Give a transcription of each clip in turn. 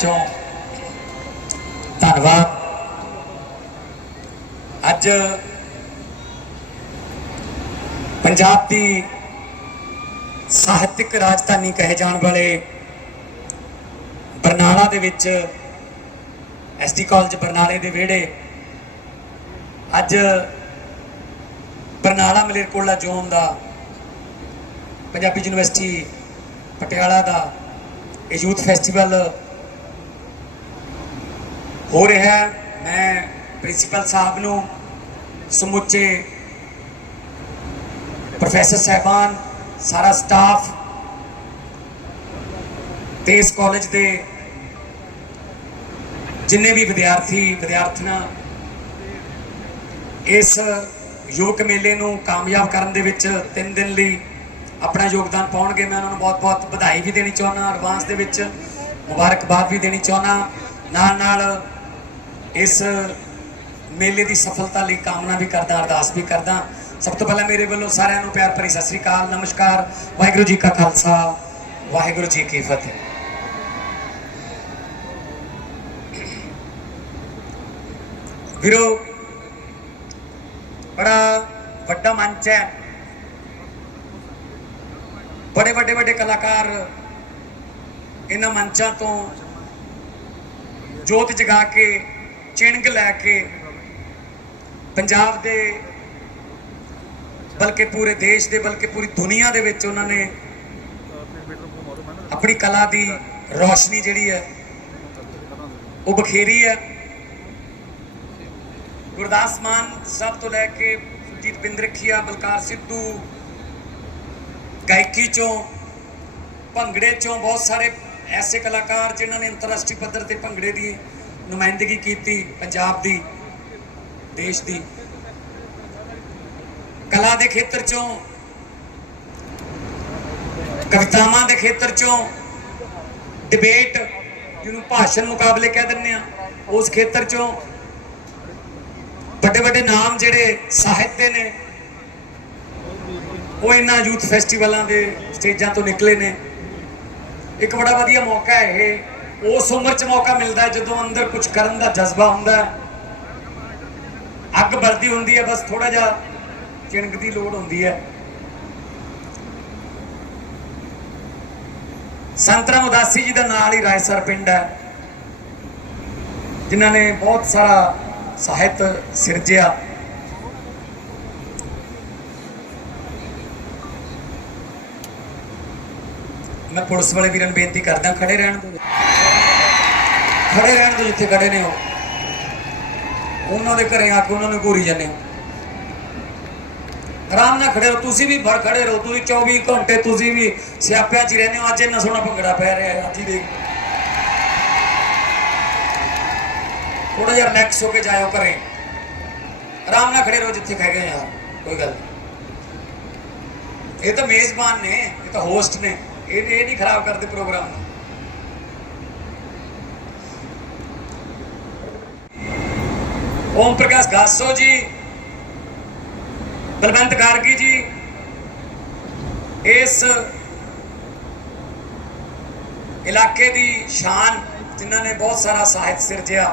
ਚੋਂ ਧੰਨਵਾਦ। ਅੱਜ ਪੰਜਾਬ ਦੀ ਸਾਹਿਤਿਕ ਰਾਜਧਾਨੀ ਕਹੇ ਜਾਣ ਵਾਲੇ ਬਰਨਾਲਾ ਦੇ ਵਿੱਚ ਐਸਡੀ ਕਾਲਜ ਬਰਨਾਲੇ ਦੇ ਵਿਹੜੇ, ਅੱਜ ਬਰਨਾਲਾ ਮਲੇਰਕੋਟਲਾ ਜ਼ੋਨ ਦਾ, ਪੰਜਾਬੀ ਯੂਨੀਵਰਸਿਟੀ ਪਟਿਆਲਾ ਦਾ ਇਹ ਯੂਥ ਫੈਸਟੀਵਲ ਹੋ ਰਿਹਾ ਮੈਂ ਪ੍ਰਿੰਸੀਪਲ ਸਾਹਿਬ ਨੂੰ ਸਮੁੱਚੇ ਪ੍ਰੋਫੈਸਰ ਸਾਹਿਬਾਨ, ਸਾਰਾ ਸਟਾਫ ਤੇ ਇਸ ਕਾਲਜ ਦੇ ਜਿੰਨੇ ਵੀ ਵਿਦਿਆਰਥੀ, ਵਿਦਿਆਰਥਣਾਂ ਇਸ ਯੋਗ ਮੇਲੇ ਨੂੰ ਕਾਮਯਾਬ ਕਰਨ ਦੇ ਵਿੱਚ 3 ਦਿਨ ਲਈ ਆਪਣਾ ਯੋਗਦਾਨ ਪਾਉਣਗੇ। ਮੈਂ ਉਹਨਾਂ ਨੂੰ ਬਹੁਤ-ਬਹੁਤ ਵਧਾਈ ਵੀ ਦੇਣੀ ਚਾਹੁੰਦਾ, ਐਡਵਾਂਸ ਦੇ ਵਿੱਚ ਮੁਬਾਰਕਬਾਦ ਵੀ ਦੇਣੀ ਚਾਹੁੰਦਾ। ਨਾਲ ਨਾਲ ਇਸ ਮੇਲੇ ਦੀ ਸਫਲਤਾ ਲਈ ਕਾਮਨਾ ਵੀ ਕਰਦਾ, ਅਰਦਾਸ ਵੀ ਕਰਦਾ। ਸਭ ਤੋਂ ਪਹਿਲਾਂ ਮੇਰੇ ਵੱਲੋਂ ਸਾਰਿਆਂ ਨੂੰ ਪਿਆਰ ਭਰੀ ਸਤਿ ਸ੍ਰੀ ਅਕਾਲ, ਨਮਸਕਾਰ। ਵਾਹਿਗੁਰੂ ਜੀ ਕਾ ਖਾਲਸਾ, ਵਾਹਿਗੁਰੂ ਜੀ ਕੀ ਫਤਿਹ। ਵੀਰੋ, ਬੜਾ ਵੱਡਾ ਮੰਚ ਹੈ। ਬੜੇ ਵੱਡੇ ਵੱਡੇ ਕਲਾਕਾਰ ਇਹਨਾਂ ਮੰਚਾਂ ਤੋਂ ਜੋਤ ਜਗਾ ਕੇ ਚਿੰਗ ਲੈ ਕੇ ਪੰਜਾਬ ਦੇ ਬਲਕਿ ਪੂਰੇ ਦੇਸ਼ ਦੇ ਬਲਕਿ ਪੂਰੀ ਦੁਨੀਆ ਦੇ ਵਿੱਚ ਉਹਨਾਂ ਨੇ ਆਪਣੀ ਕਲਾ ਦੀ ਰੋਸ਼ਨੀ ਜਿਹੜੀ ਹੈ, ਉਹ ਬਖੇਰੀ ਹੈ। ਗੁਰਦਾਸ ਮਾਨ ਸਾਹਿਬ ਤੋਂ ਲੈ ਕੇ ਸੁਰਜੀਤ ਬਿੰਦਰਖੀਆ, ਬਲਕਾਰ ਸਿੱਧੂ, ਗਾਇਕੀ ਚੋਂ, ਭੰਗੜੇ ਚੋਂ ਬਹੁਤ ਸਾਰੇ ਐਸੇ ਕਲਾਕਾਰ ਜਿਨ੍ਹਾਂ ਨੇ ਅੰਤਰਰਾਸ਼ਟਰੀ ਪੱਧਰ ਤੇ ਭੰਗੜੇ ਦੀ ਨੁਮਾਇੰਦਗੀ ਕੀਤੀ ਪੰਜਾਬ ਦੀ, ਦੇਸ਼ ਦੀ। ਕਲਾ ਦੇ ਖੇਤਰ ਚੋਂ, ਕਵਿਤਾਵਾਂ ਦੇ ਖੇਤਰ ਚੋਂ ਡਿਬੇਟ ਜਿਹਨੂੰ ਭਾਸ਼ਣ ਮੁਕਾਬਲੇ ਕਹਿ ਦਿੰਦੇ ਆ ਉਸ ਖੇਤਰ ਚੋਂ ਵੱਡੇ ਵੱਡੇ ਨਾਮ ਜਿਹੜੇ ਸਾਹਿਤ ਦੇ ਨੇ, ਉਹ ਇਹਨਾਂ ਯੂਥ ਫੈਸਟੀਵਲਾਂ ਦੇ ਸਟੇਜਾਂ ਤੋਂ ਨਿਕਲੇ ਨੇ। ਇੱਕ ਬੜਾ ਵਧੀਆ ਮੌਕਾ ਹੈ ਇਹ ਉਸ ਉਮਰ 'ਚ ਮੌਕਾ ਮਿਲਦਾ ਹੈ ਜਦੋਂ ਅੰਦਰ ਕੁਝ ਕਰਨ ਦਾ ਜਜ਼ਬਾ ਹੁੰਦਾ ਹੈ। ਅੱਗ ਬਲਦੀ ਹੁੰਦੀ ਹੈ, ਬਸ ਥੋੜਾ ਜਿਹਾ ਚਿਣਕ ਦੀ ਲੋੜ ਹੁੰਦੀ ਹੈ। ਸੰਤਰਾ ਉਦਾਸੀ ਜੀ ਦਾ ਨਾਲ ਹੀ ਰਾਏਸਰ ਪਿੰਡ ਹੈ, ਜਿਨ੍ਹਾਂ ਨੇ ਬਹੁਤ ਸਾਰਾ ਸਾਹਿਤ ਸਿਰਜਿਆ। ਮੈਂ ਪੁਲਿਸ ਵਾਲੇ ਵੀਰਾਂ ਨੂੰ ਬੇਨਤੀ ਕਰਦਾ, ਖੜੇ ਰਹਿਣ ਦਿਓ। ਖੜੇ ਰਹਿਣ ਦਿਓ ਜਿੱਥੇ ਖੜੇ ਨੇ ਉਹ। ਉਹਨਾਂ ਦੇ ਘਰੇ ਆ ਕੇ ਉਹਨਾਂ ਨੂੰ ਘੂਰੀ ਜਾਂਦੇ ਹੋ। ਆਰਾਮ ਨਾਲ ਖੜੇ ਰਹੋ। ਤੁਸੀਂ ਵੀ ਭਰ ਖੜੇ ਰਹੋ। ਤੁਸੀਂ 24 ਘੰਟੇ ਤੁਸੀਂ ਵੀ ਸਿਆਪਿਆਂ 'ਚ ਰਹਿੰਦੇ ਹੋ। ਅੱਜ ਇੰਨਾ ਸੋਹਣਾ ਭੰਗੜਾ ਪੈ ਰਿਹਾ ਹੈ। ਅੱਜ ਦੇਖ। ਥੋੜਾ ਜਿਹਾ ਰਿਲੈਕਸ ਹੋ ਕੇ ਜਾਇਓ ਘਰੇ। ਆਰਾਮ ਨਾਲ ਖੜੇ ਰਹੋ ਜਿੱਥੇ ਖੜੇ ਗਏ ਯਾਰ ਕੋਈ ਗੱਲ ਨਹੀਂ। ਇਹ ਤਾਂ ਮੇਜ਼ਬਾਨ ਨੇ। ਇਹ ਤਾਂ ਹੋਸਟ ਨੇ। ਇਹ ਇਹ ਨਹੀਂ ਖਰਾਬ ਕਰਦੇ ਪ੍ਰੋਗਰਾਮ ਨੂੰ। ਓਮ ਪ੍ਰਕਾਸ਼ ਗਾਸੋ ਜੀ, ਬਲਵੰਤ ਗਾਰਗੀ ਜੀ, ਇਸ ਇਲਾਕੇ ਦੀ ਸ਼ਾਨ ਜਿਨ੍ਹਾਂ ਨੇ ਬਹੁਤ ਸਾਰਾ ਸਾਹਿਤ ਸਿਰਜਿਆ।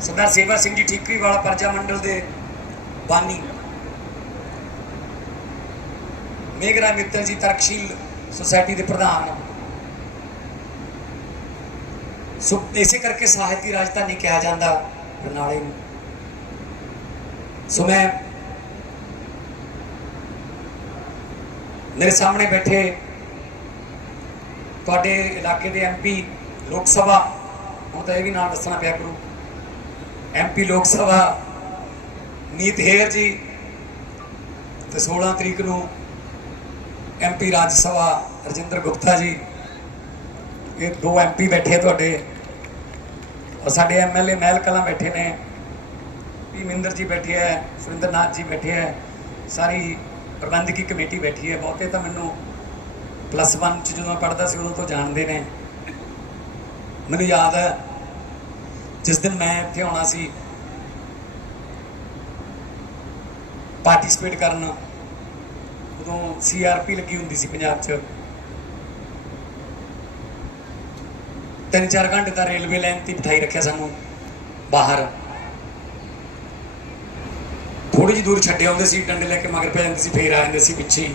ਸਰਦਾਰ ਸੇਵਾ ਸਿੰਘ ਜੀ ਠੀਕਰੀ ਵਾਲਾ ਪਰਜਾ ਮੰਡਲ ਦੇ ਬਾਨੀ। ਮੇਗਰਾ ਮਿੱਤਲ ਜੀ ਤਰਕਸ਼ੀਲ ਸੁਸਾਇਟੀ ਦੇ ਪ੍ਰਧਾਨ। ਸੋ ਇਸੇ ਕਰਕੇ ਸਾਹਿਤ ਦੀ ਰਾਜਧਾਨੀ ਕਿਹਾ ਜਾਂਦਾ ਬਰਨਾਲੇ ਨੂੰ। ਸੋ ਮੈਂ ਮੇਰੇ ਸਾਹਮਣੇ ਬੈਠੇ ਤੁਹਾਡੇ ਇਲਾਕੇ ਦੇ ਐਮਪੀ ਲੋਕ ਸਭਾ ਉਹ ਤਾਂ ਇਹ ਵੀ ਨਾਮ ਦੱਸਣਾ ਪਿਆ ਕਰੂ ਐਮਪੀ ਲੋਕ ਸਭਾ ਨੀਤ ਹੇਰ ਜੀ ਤੇ 16 ਤਰੀਕ ਨੂੰ ਐਮਪੀ ਰਾਜ ਸਭਾ ਰਜਿੰਦਰ ਗੁਪਤਾ ਜੀ ਇਹ ਦੋ ਐਮਪੀ ਬੈਠੇ ਤੁਹਾਡੇ। ਔਰ ਸਾਡੇ ਐਮਐਲਏ ਮਹਿਲ ਕਲਾਂ ਬੈਠੇ ਨੇ। ਪੀਮਿੰਦਰ ਜੀ ਬੈਠੇ ਹੈ ਸੁਰਿੰਦਰਨਾਥ ਜੀ ਬੈਠੇ ਹੈ ਸਾਰੀ ਪ੍ਰਬੰਧਕੀ ਕਮੇਟੀ ਬੈਠੀ ਹੈ ਬਹੁਤੇ ਤਾਂ ਮੈਨੂੰ ਪਲੱਸ 1 ਚ ਜਦੋਂ ਮੈਂ ਪੜ੍ਹਦਾ ਸੀ ਉਦੋਂ ਤੋਂ ਜਾਣਦੇ ਨੇ। ਮੈਨੂੰ ਯਾਦ ਹੈ ਜਿਸ ਦਿਨ ਮੈਂ ਇੱਥੇ ਆਉਣਾ ਸੀ ਪਾਰਟਿਸਿਪੇਟ ਕਰਨ, ਉਦੋਂ ਸੀਆਰਪੀ ਲੱਗੀ ਹੁੰਦੀ ਸੀ ਪੰਜਾਬ 'ਚ। ਤਿੰਨ ਚਾਰ ਘੰਟੇ ਤਾਂ ਰੇਲਵੇ ਲਾਈਨ ਤੇ ਬਿਠਾਈ ਰੱਖਿਆ ਸਾਨੂੰ, ਬਾਹਰ। ਥੋੜੀ ਜਿਹੀ ਦੂਰ ਛੱਡੇ ਆਉਂਦੇ ਸੀ, ਡੰਡੇ ਲੈ ਕੇ ਮਗਰ ਪੈ ਜਾਂਦੇ ਸੀ, ਫੇਰ ਆ ਜਾਂਦੇ ਸੀ ਪਿੱਛੇ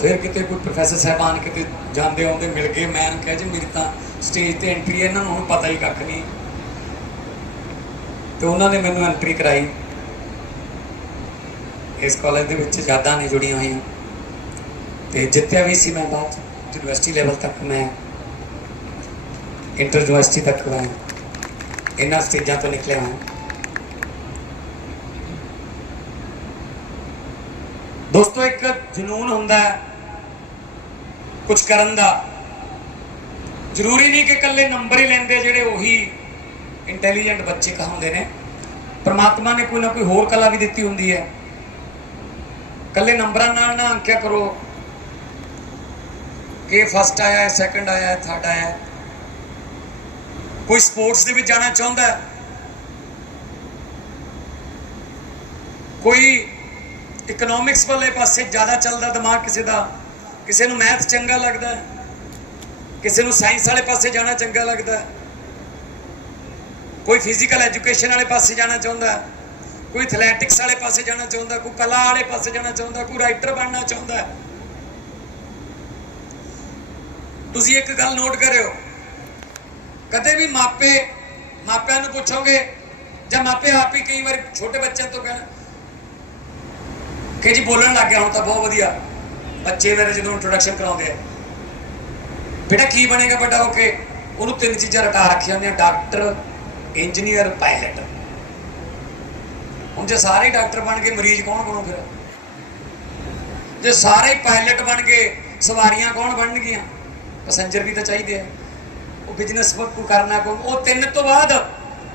ਫਿਰ ਕਿਤੇ ਕੋਈ ਪ੍ਰੋਫੈਸਰ ਸਾਹਿਬਾਨ ਕਿਤੇ ਜਾਂਦੇ ਆਉਂਦੇ, ਮਿਲ ਗਏ, ਮੈਂ ਕਿਹਾ ਜੀ, ਮੇਰੀ ਤਾਂ ਸਟੇਜ ਤੇ ਐਂਟਰੀ ਹੈ, ਇਹਨਾਂ ਨੂੰ ਪਤਾ ਹੀ ਕੱਖ ਨਹੀਂ। ਤੇ ਉਹਨਾਂ ਨੇ ਮੈਨੂੰ ਐਂਟਰੀ ਕਰਾਈ। ਇਸ ਕਾਲਜ ਦੇ ਵਿੱਚ ਯਾਦਾਂ ਨੇ ਜੁੜੀਆਂ ਹੋਈਆਂ। ਤੇ ਜਿੱਤਿਆ ਵੀ ਸੀ ਮੈਂ ਬਾਅਦ 'ਚ। ਯੂਨੀਵਰਸਿਟੀ ਲੈਵਲ ਤੱਕ ਮੈਂ ਇੰਟਰ ਯੂਨੀਵਰਸਿਟੀ ਤੱਕ ਮੈਂ ਇਹਨਾਂ ਸਟੇਜਾਂ ਤੋਂ ਨਿਕਲਿਆ ਹਾਂ। ਦੋਸਤੋ, ਇੱਕ ਜਨੂਨ ਹੁੰਦਾ ਹੈ ਕੁਝ ਕਰਨ ਦਾ। ਜ਼ਰੂਰੀ ਨਹੀਂ ਕਿ ਇਕੱਲੇ ਨੰਬਰ ਹੀ ਲੈਂਦੇ ਜਿਹੜੇ ਉਹੀ ਇੰਟੈਲੀਜੈਂਟ ਬੱਚੇ ਕਹਾਉਂਦੇ ਨੇ। ਪਰਮਾਤਮਾ ਨੇ ਕੋਈ ਨਾ ਕੋਈ ਹੋਰ ਕਲਾ ਵੀ ਦਿੱਤੀ ਹੁੰਦੀ ਹੈ। ਇਕੱਲੇ ਨੰਬਰਾਂ ਨਾਲ ਨਾ ਅੰਕਿਆ ਕਰੋ। ਕਿ ਫਸਟ ਆਇਆ ਹੈ ਸੈਕੰਡ ਆਇਆ ਹੈ ਥਰਡ ਆਇਆ ਹੈ। ਕੋਈ ਸਪੋਰਟਸ ਦੇ ਵਿੱਚ ਜਾਣਾ ਚਾਹੁੰਦਾ ਹੈ? ਕੋਈ ਇਕਨੋਮਿਕਸ ਵਾਲੇ ਪਾਸੇ ਜ਼ਿਆਦਾ ਚੱਲਦਾ ਦਿਮਾਗ ਕਿਸੇ ਦਾ? ਕਿਸੇ ਨੂੰ ਮੈਥ ਚੰਗਾ ਲੱਗਦਾ ਹੈ? ਕਿਸੇ ਨੂੰ ਸਾਇੰਸ ਵਾਲੇ ਪਾਸੇ ਜਾਣਾ ਚੰਗਾ ਲੱਗਦਾ ਹੈ? ਕੋਈ ਫਿਜ਼ੀਕਲ ਐਜੂਕੇਸ਼ਨ ਵਾਲੇ ਪਾਸੇ ਜਾਣਾ ਚਾਹੁੰਦਾ ਹੈ? ਕੋਈ ਐਥਲੈਟਿਕਸ ਵਾਲੇ ਪਾਸੇ ਜਾਣਾ ਚਾਹੁੰਦਾ ਕੋਈ ਕਲਾ ਵਾਲੇ ਪਾਸੇ ਜਾਣਾ ਚਾਹੁੰਦਾ ਕੋਈ ਰਾਈਟਰ ਬਣਨਾ ਚਾਹੁੰਦਾ ਹੈ? ਤੁਸੀਂ ਇੱਕ ਗੱਲ ਨੋਟ ਕਰਿਓ। ਕਦੇ ਵੀ ਮਾਪੇ, ਮਾਪਿਆਂ ਨੂੰ ਪੁੱਛੋਗੇ, ਜਾਂ ਮਾਪੇ ਆਪ ਹੀ ਕਈ ਵਾਰ ਛੋਟੇ ਬੱਚਿਆਂ ਤੋਂ ਕਹਿਣ, ਕਿ ਜੀ ਬੋਲਣ ਲੱਗ ਗਿਆ ਹੁਣ ਤਾਂ ਬਹੁਤ ਵਧੀਆ। ਬੱਚੇ ਮੇਰੇ ਜਦੋਂ ਇੰਟਰੋਡਕਸ਼ਨ ਕਰਾਉਂਦੇ ਆ। ਬੇਟਾ ਕੀ ਬਣੇਗਾ ਵੱਡਾ ਹੋ ਕੇ? ਉਹਨੂੰ ਤਿੰਨ ਚੀਜ਼ਾਂ ਰਟਾ ਰੱਖੀਆਂ ਹੁੰਦੀਆਂ, ਡਾਕਟਰ, ਇੰਜੀਨੀਅਰ ਪਾਇਲਟ ਹੁਣ ਜੇ ਸਾਰੇ ਡਾਕਟਰ ਬਣ ਗਏ, ਮਰੀਜ਼ ਕੌਣ ਬਣੂ ਫਿਰ? ਜੇ ਸਾਰੇ ਪਾਇਲਟ ਬਣ ਗਏ, ਸਵਾਰੀਆਂ ਕੌਣ ਬਣਨਗੀਆਂ? ਪੈਸੇਂਜਰ ਵੀ ਤਾਂ ਚਾਹੀਦੇ ਆ। ਉਹ ਬਿਜ਼ਨਸ ਕੋ ਕਰਨਾ ਕੋ ਉਹ ਤਿੰਨ ਤੋਂ ਬਾਅਦ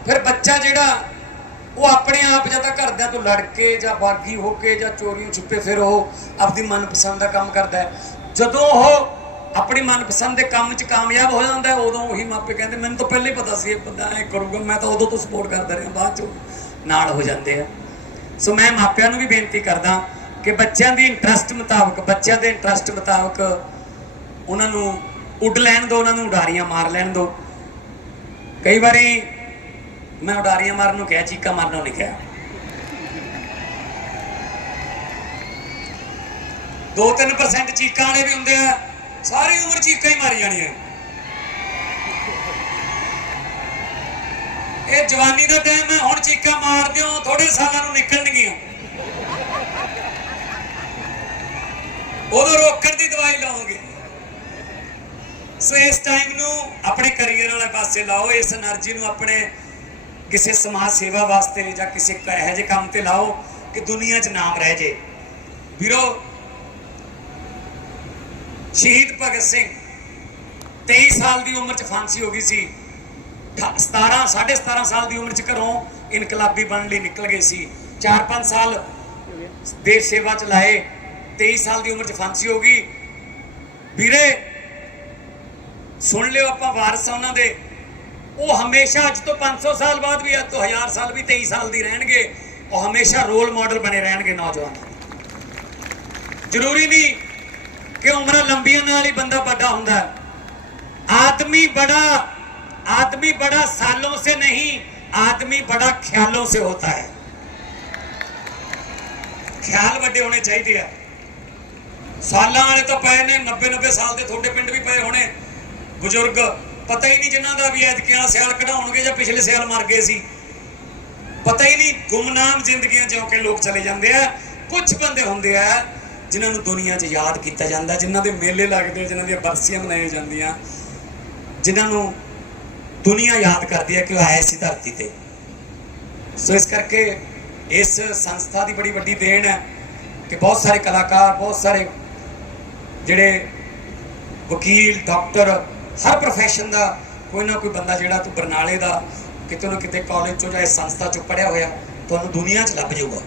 ਫਿਰ ਬੱਚਾ ਜਿਹੜਾ, ਉਹ ਆਪਣੇ ਆਪ ਜਾਂ ਤਾਂ ਘਰਦਿਆਂ ਤੋਂ ਲੜ ਕੇ ਜਾਂ ਬਾਗੀ ਹੋ ਕੇ ਜਾਂ ਚੋਰੀਆਂ ਛੁਪੇ ਫਿਰ ਉਹ ਆਪਦੀ ਮਨਪਸੰਦ ਦਾ ਕੰਮ ਕਰਦਾ ਹੈ। ਜਦੋਂ ਉਹ ਆਪਣੀ ਮਨਪਸੰਦ ਦੇ ਕੰਮ 'ਚ ਕਾਮਯਾਬ ਹੋ ਜਾਂਦਾ ਉਦੋਂ ਉਹੀ ਮਾਪੇ ਕਹਿੰਦੇ, ਮੈਨੂੰ ਤਾਂ ਪਹਿਲਾਂ ਹੀ ਪਤਾ ਸੀ ਇਹ ਬੰਦਾ ਐ ਕਰੂਗਾ, ਮੈਂ ਤਾਂ ਉਦੋਂ ਤੋਂ ਸਪੋਰਟ ਕਰਦਾ ਰਿਹਾ, ਬਾਅਦ 'ਚ ਨਾਲ ਹੋ ਜਾਂਦੇ ਆ। ਸੋ ਮੈਂ ਮਾਪਿਆਂ ਨੂੰ ਵੀ ਬੇਨਤੀ ਕਰਦਾ ਕਿ ਬੱਚਿਆਂ ਦੀ ਇੰਟਰਸਟ ਮੁਤਾਬਕ, ਬੱਚਿਆਂ ਦੇ ਇੰਟਰਸਟ ਮੁਤਾਬਕ ਉਹਨਾਂ ਨੂੰ ਉੱਡ ਲੈਣ ਦੋ, ਉਹਨਾਂ ਨੂੰ ਉਡਾਰੀਆਂ ਮਾਰ ਲੈਣ ਦੋ। ਕਈ ਵਾਰੀ ਮੈਂ ਉਡਾਰੀਆਂ ਮਾਰਨ ਨੂੰ ਕਿਹਾ, ਚੀਕਾ ਮਾਰਨ ਨੂੰ ਨਹੀਂ ਕਿਹਾ। 2-3% ਚੀਕਾਂ ਵਾਲੇ ਵੀ ਹੁੰਦੇ ਆ, ਸਾਰੀ ਉਮਰ ਚੀਕਾਂ ਹੀ ਮਾਰੀ ਜਾਣੀਆਂ। ਇਹ ਜਵਾਨੀ ਦਾ ਟਾਈਮ ਹੈ, ਹੁਣ ਚੀਕਾਂ ਮਾਰ ਦਿਓ ਥੋੜੇ ਸਾਲਾਂ ਨੂੰ ਨਿਕਲਣਗੀਆਂ। ਉਦੋਂ ਰੋਕਣ ਦੀ ਦਵਾਈ ਲਾਓਗੇ। ਸੋ ਇਸ ਟਾਈਮ ਨੂੰ ਆਪਣੇ ਕੈਰੀਅਰ ਵਾਲੇ ਪਾਸੇ ਲਾਓ, ਇਸ એનર્ਜੀ ਨੂੰ ਆਪਣੇ ਕਿਸੇ ਸਮਾਜ ਸੇਵਾ ਵਾਸਤੇ ਜਾਂ ਕਿਸੇ ਇਹੋ ਜਿਹੇ ਕੰਮ ਤੇ ਲਾਓ ਕਿ ਦੁਨੀਆ 'ਚ ਨਾਮ ਰਹਿ ਜੇ। ਵੀਰੋ, ਸ਼ਹੀਦ ਭਗਤ ਸਿੰਘ 23 ਸਾਲ ਦੀ ਉਮਰ 'ਚ ਫਾਂਸੀ ਹੋ ਗਈ ਸੀ। 17 17.5 ਸਾਲ ਦੀ ਉਮਰ 'ਚ ਘਰੋਂ ਇਨਕਲਾਬੀ ਬਣਨ ਲਈ ਨਿਕਲ ਗਏ ਸੀ। 4-5 ਸਾਲ ਦੇਸ਼ ਸੇਵਾ 'ਚ ਲਾਏ 23 ਸਾਲ ਦੀ ਉਮਰ 'ਚ ਫਾਂਸੀ ਹੋ ਗਈ। ਵੀਰੇ ਸੁਣ ਲਿਓ ਆਪਾਂ ਵਾਰਸ ਆ ਉਹਨਾਂ ਦੇ ਉਹ ਹਮੇਸ਼ਾ ਅੱਜ ਤੋਂ 500 ਸਾਲ ਬਾਅਦ ਵੀ ਅੱਜ ਤੋਂ 1000 ਸਾਲ ਵੀ 23 ਸਾਲ ਦੀ ਰਹਿਣਗੇ ਉਹ ਹਮੇਸ਼ਾ ਰੋਲ ਮਾਡਲ ਬਣੇ ਰਹਿਣਗੇ ਨੌਜਵਾਨ ਜ਼ਰੂਰੀ ਨਹੀਂ ਕਿ ਉਮਰਾਂ ਲੰਬੀਆਂ ਨਾਲ ਹੀ ਬੰਦਾ ਵੱਡਾ ਹੁੰਦਾ ਹੈ आदमी बड़ा आदमी बड़ा सालों से नहीं आदमी बड़ा ख्यालों से होता है ਖਿਆਲ ਵੱਡੇ ਹੋਣੇ ਚਾਹੀਦੇ ਆ ਸਾਲਾਂ ਵਾਲੇ ਤਾਂ ਪਏ ਨੇ 90 90 ਸਾਲ ਦੇ ਤੁਹਾਡੇ ਪਿੰਡ ਵੀ ਪਏ ਹੋਣੇ ਬਜ਼ੁਰਗ, ਪਤਾ ਹੀ ਨਹੀਂ ਜਿਨ੍ਹਾਂ ਦਾ ਵੀ ਐਤਕਿਆਂ ਸਿਆਲ ਕਢਾਉਣਗੇ ਜਾਂ ਪਿਛਲੇ ਸਿਆਲ ਮਰ ਗਏ ਸੀ। ਪਤਾ ਹੀ ਨਹੀਂ ਗੁੰਮਨਾਮ ਜ਼ਿੰਦਗੀਆਂ ਜਿਉਂ ਕੇ ਲੋਕ ਚਲੇ ਜਾਂਦੇ ਆ। ਕੁਝ ਬੰਦੇ ਹੁੰਦੇ ਆ ਜਿਨ੍ਹਾਂ ਨੂੰ ਦੁਨੀਆ 'ਚ ਯਾਦ ਕੀਤਾ ਜਾਂਦਾ, ਜਿਨ੍ਹਾਂ ਦੇ ਮੇਲੇ ਲੱਗਦੇ ਜਿਨ੍ਹਾਂ ਦੀਆਂ ਬਰਸੀਆਂ ਮਨਾਈਆਂ ਜਾਂਦੀਆਂ, ਜਿਨ੍ਹਾਂ ਨੂੰ ਦੁਨੀਆ ਯਾਦ ਕਰਦੀ ਹੈ ਕਿ ਉਹ ਆਏ ਸੀ ਧਰਤੀ ਤੇ। ਸੋ ਇਸ ਕਰਕੇ ਇਸ ਸੰਸਥਾ ਦੀ ਬੜੀ ਵੱਡੀ ਦੇਣ ਹੈ ਕਿ ਬਹੁਤ ਸਾਰੇ ਕਲਾਕਾਰ, ਬਹੁਤ ਸਾਰੇ ਜਿਹੜੇ ਵਕੀਲ, ਡਾਕਟਰ ਹਰ profession ਦਾ ਕੋਈ ਨਾ ਕੋਈ ਬੰਦਾ ਜਿਹੜਾ ਤੂੰ ਬਰਨਾਲੇ ਦਾ ਕਿਤੇ ਨਾ ਕਿਤੇ ਕਾਲਜ ਚੋਂ ਜਾਂ ਇਸ ਸੰਸਥਾ ਚੋਂ ਪੜਿਆ ਹੋਇਆ, ਤੁਹਾਨੂੰ ਦੁਨੀਆ 'ਚ ਲੱਭ ਜਾਊਗਾ।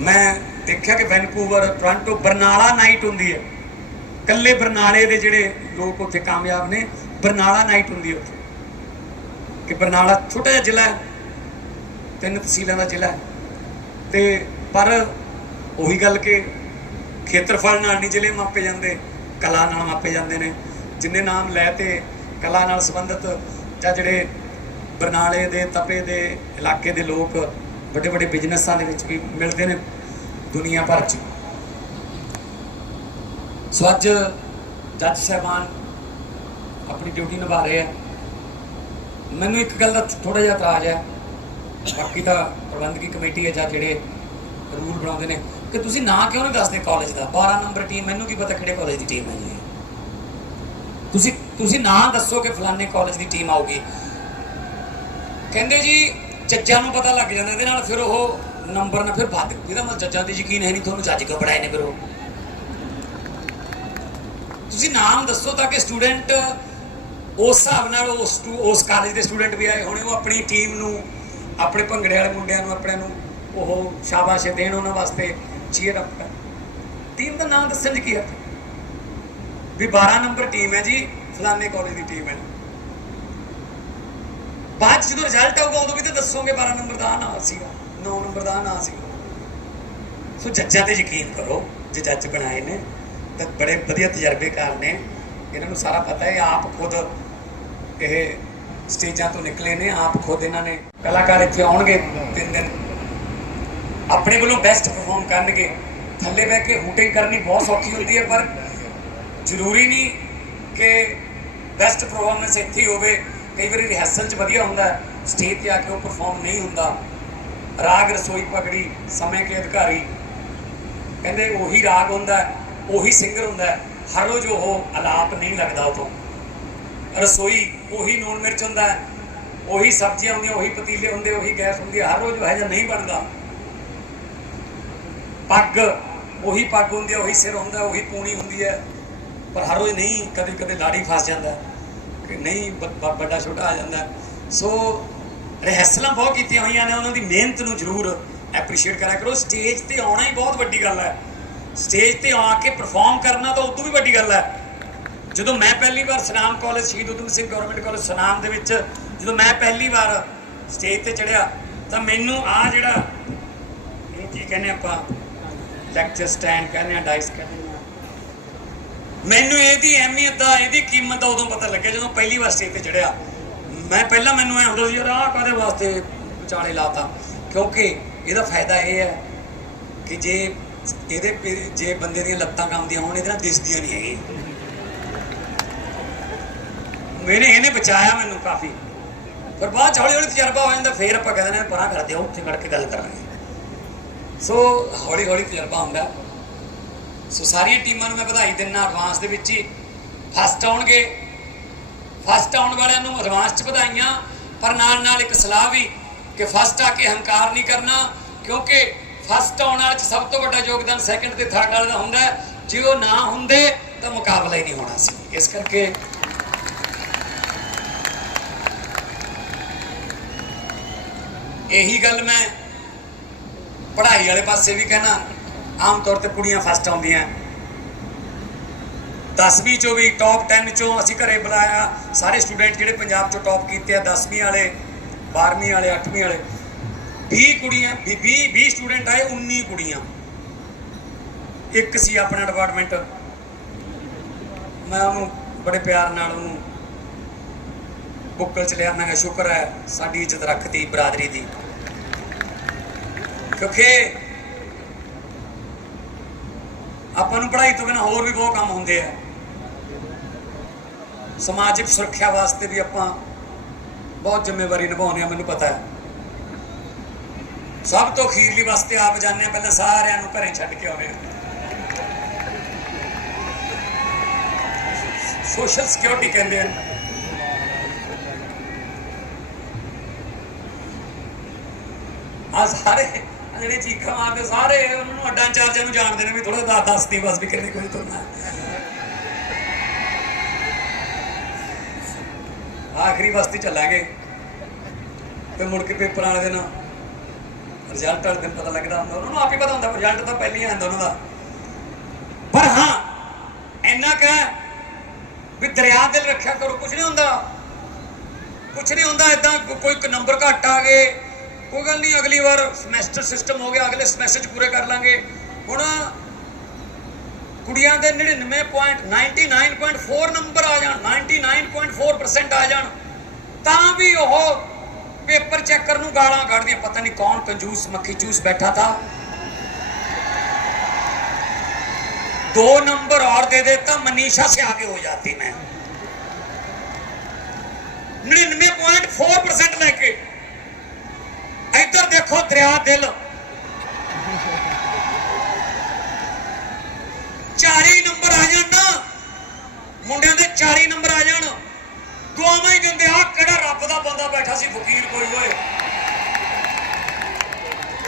ਮੈਂ ਦੇਖਿਆ ਕਿ ਵੈਨਕੂਵਰ ਟੋਰਾਂਟੋ ਬਰਨਾਲਾ ਨਾਈਟ ਹੁੰਦੀ ਹੈ। ਕੱਲੇ ਬਰਨਾਲੇ ਦੇ ਜਿਹੜੇ ਲੋਕ ਉੱਥੇ ਕਾਮਯਾਬ ਨੇ, ਬਰਨਾਲਾ ਨਾਈਟ ਹੁੰਦੀ ਹੈ ਉੱਥੇ। ਕਿ ਬਰਨਾਲਾ ਛੋਟਾ ਜਿਹਾ ਜ਼ਿਲ੍ਹਾ ਹੈ, ਤਿੰਨ ਤਹਿਸੀਲਾਂ ਦਾ ਜ਼ਿਲ੍ਹਾ ਹੈ। ਤੇ ਪਰ ਉਹੀ ਗੱਲ ਕਿ ਖੇਤਰਫਲ ਨਾਲ ਨਹੀਂ ਜ਼ਿਲ੍ਹੇ ਮਾਪੇ ਜਾਂਦੇ। ਕਲਾ ਨਾਲ ਮਾਪੇ ਜਾਂਦੇ ਨੇ, ਜਿੰਨੇ ਨਾਮ ਲੈ ਤੇ ਕਲਾ ਨਾਲ ਸੰਬੰਧਿਤ ਜਾਂ ਜਿਹੜੇ ਬਰਨਾਲੇ ਦੇ, ਤਪੇ ਦੇ ਇਲਾਕੇ ਦੇ ਲੋਕ ਵੱਡੇ ਵੱਡੇ ਬਿਜ਼ਨਸਾਂ ਦੇ ਵਿੱਚ ਵੀ ਮਿਲਦੇ ਨੇ ਦੁਨੀਆ ਭਰ 'ਚ। ਸੋ ਅੱਜ ਜੱਜ ਸਾਹਿਬਾਨ ਆਪਣੀ ਡਿਊਟੀ ਨਿਭਾ ਰਹੇ ਆ। ਮੈਨੂੰ ਇੱਕ ਗੱਲ ਦਾ ਥੋੜਾ ਜਿਹਾ ਇਤਰਾਜ਼ ਹੈ। ਬਾਕੀ ਤਾਂ ਪ੍ਰਬੰਧਕੀ ਕਮੇਟੀ ਹੈ ਜਾਂ ਜਿਹੜੇ ਰੂਲ ਬਣਾਉਂਦੇ ਨੇ ਕਿ ਤੁਸੀਂ ਨਾਂ ਕਿਉਂ ਨਹੀਂ ਦੱਸਦੇ ਕਾਲਜ ਦਾ? 12 ਨੰਬਰ ਟੀਮ ਮੈਨੂੰ ਕੀ ਪਤਾ ਕਿਹੜੇ ਕਾਲਜ ਦੀ ਟੀਮ ਹੈ ਜੀ। ਤੁਸੀਂ ਤੁਸੀਂ ਨਾਂ ਦੱਸੋ ਕਿ ਫਲਾਣੇ ਕਾਲਜ ਦੀ ਟੀਮ ਆਊਗੀ। ਕਹਿੰਦੇ ਜੀ ਜੱਜਾਂ ਨੂੰ ਪਤਾ ਲੱਗ ਜਾਂਦਾ, ਇਹਦੇ ਨਾਲ ਫਿਰ ਉਹ ਨੰਬਰ ਨਾ ਫਿਰ ਵੱਧ, ਇਹਦਾ ਮਤਲਬ ਜੱਜਾਂ ਤੇ ਯਕੀਨ ਹੈ ਨਹੀਂ, ਤੁਹਾਨੂੰ ਜੱਜ ਕਿਉਂ ਬਣਾਏ ਨੇ ਫਿਰ ਉਹ। ਤੁਸੀਂ ਨਾਮ ਦੱਸੋ ਤਾਂ ਕਿ ਸਟੂਡੈਂਟ ਉਸ ਹਿਸਾਬ ਨਾਲ ਉਸ ਉਸ ਕਾਲਜ ਦੇ ਸਟੂਡੈਂਟ ਵੀ ਆਏ ਹੋਣੇ, ਉਹ ਆਪਣੀ ਟੀਮ ਨੂੰ, ਆਪਣੇ ਭੰਗੜੇ ਵਾਲੇ ਮੁੰਡਿਆਂ ਨੂੰ, ਆਪਣੇ ਨੂੰ ਉਹ ਸ਼ਾਬਾਸ਼ ਦੇਣ ਉਹਨਾਂ ਵਾਸਤੇ। ਚੀਅਰ ਅਪ ਕਰ ਟੀਮ ਦਾ ਨਾਮ ਦੱਸਣ ਦੀ ਕੀ ਹੈ ਵੀ 12 ਨੰਬਰ ਟੀਮ ਹੈ ਜੀ, ਫਲਾਣੇ ਕਾਲਜ ਦੀ ਟੀਮ ਹੈ। ਬਾਅਦ ਜਦੋਂ ਰਿਜ਼ਲਟ ਆਊਗਾ, ਉਦੋਂ ਵੀ ਤਾਂ ਦੱਸੋਗੇ 12 ਨੰਬਰ ਦਾ ਨਾਂ ਸੀਗਾ 9 ਨੰਬਰ ਦਾ ਨਾਂ ਸੀਗਾ। ਸੋ ਜੱਜਾਂ ਤੇ ਯਕੀਨ ਕਰੋ, ਜੇ ਜੱਜ ਬਣਾਏ ਨੇ, ਤਾਂ ਬੜੇ ਵਧੀਆ ਤਜਰਬੇਕਾਰ ਨੇ। ਇਹਨਾਂ ਨੂੰ ਸਾਰਾ ਪਤਾ ਹੈ, ਆਪ ਖੁਦ ਇਹ ਸਟੇਜਾਂ ਤੋਂ ਨਿਕਲੇ ਨੇ, ਆਪ ਖੁਦ ਇਹਨਾਂ ਨੇ ਕਲਾਕਾਰ ਇੱਥੇ ਆਉਣਗੇ ਤਿੰਨ ਦਿਨ। ਆਪਣੇ ਵੱਲੋਂ ਬੈਸਟ ਪਰਫਾਰਮ ਕਰਨਗੇ। ਥੱਲੇ ਬਹਿ ਕੇ ਹੂਟਿੰਗ ਕਰਨੀ ਬਹੁਤ ਸੌਖੀ ਹੁੰਦੀ ਹੈ, ਪਰ ਜ਼ਰੂਰੀ ਨਹੀਂ ਕਿ ਬੈਸਟ ਪਰਫਾਰਮੈਂਸ ਇੱਥੇ ਹੀ ਹੋਵੇ। ਕਈ ਵਾਰੀ ਰਿਹਰਸਲ 'ਚ ਵਧੀਆ ਹੁੰਦਾ ਸਟੇਜ ਤੇ ਆ ਕੇ ਉਹ ਪਰਫਾਰਮ ਨਹੀਂ ਹੁੰਦਾ। ਰਾਗ ਰਸੋਈ ਪਗੜੀ, ਸਮੇਂ ਕੇ ਅਧਿਕਾਰੀ। ਕਹਿੰਦੇ ਉਹੀ ਰਾਗ ਹੁੰਦਾ, ਉਹੀ ਸਿੰਗਰ ਹੁੰਦਾ, ਹਰ ਰੋਜ਼ ਉਹ ਆਲਾਪ ਨਹੀਂ ਲੱਗਦਾ ਉਹ ਰਸੋਈ ਉਹੀ ਨੂਣ ਮਿਰਚ ਹੁੰਦਾ, ਉਹੀ ਸਬਜ਼ੀਆਂ ਹੁੰਦੀਆਂ, ਉਹੀ ਪਤੀਲੇ ਹੁੰਦੇ, ਉਹੀ ਗੈਸ ਹੁੰਦੀ ਹੈ ਹਰ ਰੋਜ਼ ਉਹ ਜਿਹਾ ਨਹੀਂ ਬਣਦਾ। ਪੱਗ, ਉਹੀ ਪੱਗ ਹੁੰਦੀ ਹੈ, ਉਹੀ ਸਿਰ ਹੁੰਦਾ, ਉਹੀ ਪੂਣੀ ਹੁੰਦੀ ਹੈ। ਪਰ ਹਰ ਰੋਜ਼ ਨਹੀਂ, ਕਦੇ ਕਦੇ ਲਾੜੀ ਫਸ ਜਾਂਦਾ ਕਿ ਨਹੀਂ ਵੱਡਾ ਛੋਟਾ ਆ ਜਾਂਦਾ ਸੋ ਰਿਹਰਸਲਾਂ ਬਹੁਤ ਕੀਤੀਆਂ ਹੋਈਆਂ ਨੇ, ਉਹਨਾਂ ਦੀ ਮਿਹਨਤ ਨੂੰ ਜ਼ਰੂਰ ਐਪਰੀਸ਼ੀਏਟ ਕਰਿਆ ਕਰੋ। ਸਟੇਜ ਤੇ ਆਉਣਾ ਹੀ ਬਹੁਤ ਵੱਡੀ ਗੱਲ ਹੈ। ਸਟੇਜ ਤੇ ਆ ਕੇ ਪਰਫਾਰਮ ਕਰਨਾ ਤਾਂ ਉਦੋਂ ਵੀ ਵੱਡੀ ਗੱਲ ਹੈ। ਜਦੋਂ ਮੈਂ ਪਹਿਲੀ ਵਾਰ ਸਨਾਮ ਕਾਲਜ ਸ਼ਹੀਦ ਉਦਮ ਸਿੰਘ ਗਵਰਨਮੈਂਟ ਕਾਲਜ ਸਨਾਮ ਦੇ ਵਿੱਚ ਜਦੋਂ ਮੈਂ ਪਹਿਲੀ ਵਾਰ ਸਟੇਜ ਤੇ ਚੜਿਆ ਤਾਂ ਮੈਨੂੰ ਆ ਜਿਹੜਾ ਇਹ ਕੀ ਕਹਿੰਦੇ ਆਪਾਂ? ਲੈਕਚਰ ਸਟੈਂਡ ਕਹਿੰਦੇ ਆ ਡਾਈਸ ਕਹਿੰਦੇ ਆ ਮੈਨੂੰ ਇਹਦੀ ਅਹਿਮੀਅਤ ਦਾ, ਇਹਦੀ ਕੀਮਤ ਦਾ ਉਦੋਂ ਪਤਾ ਲੱਗਿਆ ਜਦੋਂ ਪਹਿਲੀ ਵਾਰ ਸਟੇਜ ਤੇ ਚੜਿਆ ਮੈਂ ਪਹਿਲਾਂ ਮੈਨੂੰ ਐ ਹੁੰਦਾ ਸੀ, ਯਾਰ ਆਹ ਕਾਦੇ ਵਾਸਤੇ ਵਿਚਾਲੇ ਲਾਤਾ? ਕਿਉਂਕਿ ਇਹਦਾ ਫਾਇਦਾ ਇਹ ਹੈ ਕਿ ਜੇ ਇਹਦੇ ਜੇ ਬੰਦੇ ਦੀਆਂ ਲੱਤਾਂ ਕੰਮਦੀਆਂ ਹੋਣ, ਇਹਦੇ ਨਾਲ ਦਿਸਦੀਆਂ ਨਹੀਂ ਹੈਗੀ ਮੇਰੇ ਇਹਨੇ ਬਚਾਇਆ ਮੈਨੂੰ ਕਾਫੀ। ਪਰ ਬਾਅਦ ਚ ਹੌਲੀ ਹੌਲੀ ਤਜਰਬਾ ਹੋ ਜਾਂਦਾ, ਫੇਰ ਆਪਾਂ ਕਹਿੰਦੇ ਨੇ ਪਰਾਂ ਕਰਦੇ ਆ, ਉੱਥੇ ਖੜ ਕੇ ਗੱਲ ਕਰਾਂਗੇ। ਸੋ ਹੌਲੀ ਹੌਲੀ ਤਜਰਬਾ ਹੁੰਦਾ। ਸੋ ਸਾਰੀਆਂ ਟੀਮਾਂ ਨੂੰ ਮੈਂ ਵਧਾਈ ਦਿੰਦਾ ਐਡਵਾਂਸ ਦੇ ਵਿੱਚ ਹੀ। ਫਸਟ ਆਉਣਗੇ। ਫਸਟ ਆਉਣ ਵਾਲਿਆਂ ਨੂੰ ਐਡਵਾਂਸ ਚ ਵਧਾਈਆਂ। ਪਰ ਨਾਲ ਨਾਲ ਇੱਕ ਸਲਾਹ ਵੀ ਕਿ ਫਸਟ ਆ ਕੇ ਹੰਕਾਰ ਨਹੀਂ ਕਰਨਾ, ਕਿਉਂਕਿ ਫਸਟ ਆਉਣ ਵਾਲੇ ਚ ਸਭ ਤੋਂ ਵੱਡਾ ਯੋਗਦਾਨ ਸੈਕੰਡ ਤੇ ਥਰਡ ਵਾਲੇ ਦਾ ਹੁੰਦਾ ਜੇ ਉਹ ਨਾ ਹੁੰਦੇ, ਤਾਂ ਮੁਕਾਬਲਾ ਹੀ ਨਹੀਂ ਹੋਣਾ ਸੀ। ਇਸ ਕਰਕੇ ਇਹੀ ਗੱਲ ਮੈਂ ਪੜ੍ਹਾਈ ਵਾਲੇ ਪਾਸੇ ਵੀ ਕਹਿਣਾ, ਆਮ ਤੌਰ ਤੇ ਕੁੜੀਆਂ ਫਸਟ ਆਉਂਦੀਆਂ। 10ਵੀਂ ਚੋਂ ਵੀ ਟੌਪ 10 ਚੋਂ ਅਸੀਂ ਘਰੇ ਬੁਲਾਇਆ। ਸਾਰੇ ਸਟੂਡੈਂਟ ਜਿਹੜੇ ਪੰਜਾਬ ਚੋਂ ਟੌਪ ਕੀਤੇ ਆ 10ਵੀਂ ਵਾਲੇ 12ਵੀਂ ਵਾਲੇ 8ਵੀਂ ਵਾਲੇ 20 ਕੁੜੀਆਂ 20 20 ਸਟੂਡੈਂਟ ਆਏ 19 ਕੁੜੀਆਂ। ਇੱਕ ਸੀ ਆਪਣਾ ਡਿਪਾਰਟਮੈਂਟ ਮੈਂ ਉਹਨੂੰ ਬੜੇ ਪਿਆਰ ਨਾਲ ਉਹਨੂੰ ਬੁੱਕਲ ਚ ਲਿਆ, ਮੈਂ ਕਿਹਾ ਸ਼ੁਕਰ ਹੈ ਸਾਡੀ ਇੱਜ਼ਤ ਰੱਖਤੀ ਬਰਾਦਰੀ ਦੀ। ਕਿਉਂਕਿ ਆਪਾਂ ਨੂੰ ਪੜ੍ਹਾਈ ਤੋਂ ਬਿਨਾਂ ਹੋਰ ਵੀ ਬਹੁਤ ਕੰਮ ਹੁੰਦੇ ਆ। ਸਮਾਜਿਕ ਸੁਰੱਖਿਆ ਵਾਸਤੇ ਵੀ ਆਪਾਂ ਬਹੁਤ ਜ਼ਿੰਮੇਵਾਰੀ ਨਿਭਾਉਂਦੇ ਆ, ਮੈਨੂੰ ਪਤਾ ਹੈ। ਸਭ ਤੋਂ ਅਖੀਰਲੀ ਵਾਸਤੇ ਆਪ ਜਾਂਦੇ ਆ, ਪਹਿਲਾਂ ਸਾਰਿਆਂ ਨੂੰ ਘਰੇ ਛੱਡ ਕੇ ਆਉਂਦੇ ਆ। ਸੋਸ਼ਲ ਸਿਕਿਉਰਿਟੀ ਕਹਿੰਦੇ ਆ। ਆ ਸਾਰੇ ਜਿਹੜੇ ਚੀਖਾਂ ਮਾਰਦੇ ਸਾਰੇ, ਉਹਨਾਂ ਨੂੰ ਚਾਰਜਾਂ ਨੂੰ ਜਾਣਦੇ ਨੇ ਵੀ ਥੋੜਾ ਦੱਸ ਦੱਸਦੀ ਬਸ ਵੀ ਕਿਹਨੇ ਕੋਈ ਤੁਰਨਾ ਆਖਰੀ ਬਸਤੀ ਚੱਲਾਂਗੇ ਤੇ ਮੁੜ ਕੇ ਪੇਪਰ ਵਾਲੇ ਦਿਨ ਰਿਜ਼ਲਟ ਵਾਲੇ ਦਿਨ ਪਤਾ ਲੱਗਦਾ ਹੁੰਦਾ, ਉਹਨਾਂ ਨੂੰ ਆਪੇ ਪਤਾ ਹੁੰਦਾ, ਰਿਜ਼ਲਟ ਤਾਂ ਪਹਿਲਾਂ ਹੀ ਆਉਂਦਾ ਉਹਨਾਂ ਦਾ। ਪਰ ਹਾਂ, ਇੰਨਾ ਕੁ ਵੀ ਦਰਿਆ ਦਿਲ ਰੱਖਿਆ ਕਰੋ ਕੁਝ ਨਹੀਂ ਹੁੰਦਾ। ਕੁਝ ਨਹੀਂ ਹੁੰਦਾ ਇਦਾਂ ਕੋਈ ਇੱਕ ਨੰਬਰ ਘੱਟ ਆ ਗਏ। ਕੋਈ ਗੱਲ ਨਹੀਂ ਅਗਲੀ ਵਾਰ ਸਮੈਸਟਰ ਸਿਸਟਮ ਹੋ ਗਿਆ ਅਗਲੇ ਸਮੈਸਟਰ ਚ ਪੂਰੇ ਕਰ ਲਾਂਗੇ ਹੁਣ ਕੁੜੀਆਂ ਦੇ 99.99.4 ਨੰਬਰ ਆ ਜਾਣ 99.4% ਆ ਜਾਣ ਤਾਂ ਵੀ ਉਹ ਪੇਪਰ ਚੈੱਕਰ ਨੂੰ ਗਾਲਾਂ ਕੱਢਦੀਆਂ ਪਤਾ ਨਹੀਂ ਕੌਣ ਕੰਜੂਸ ਮੱਖੀ ਚੂਸ ਬੈਠਾ था दो नंबर और दे देता मनीषा से आगे हो जाती मैं 99.4 परसेंट लेके ਇੱਧਰ ਦੇਖੋ ਦਰਿਆ ਦਿਲ। ਚਾਰੀ ਨੰਬਰ ਆ ਜਾਣ ਨਾ। ਮੁੰਡਿਆਂ ਦੇ ਚਾਰੀ ਨੰਬਰ ਆ ਜਾਣ। ਦੁਆਵਾਂ ਹੀ ਆ, ਕਿਹੜਾ ਰੱਬ ਦਾ ਬੰਦਾ ਬੈਠਾ ਸੀ ਫਕੀਰ ਕੋਈ ਹੋਏ।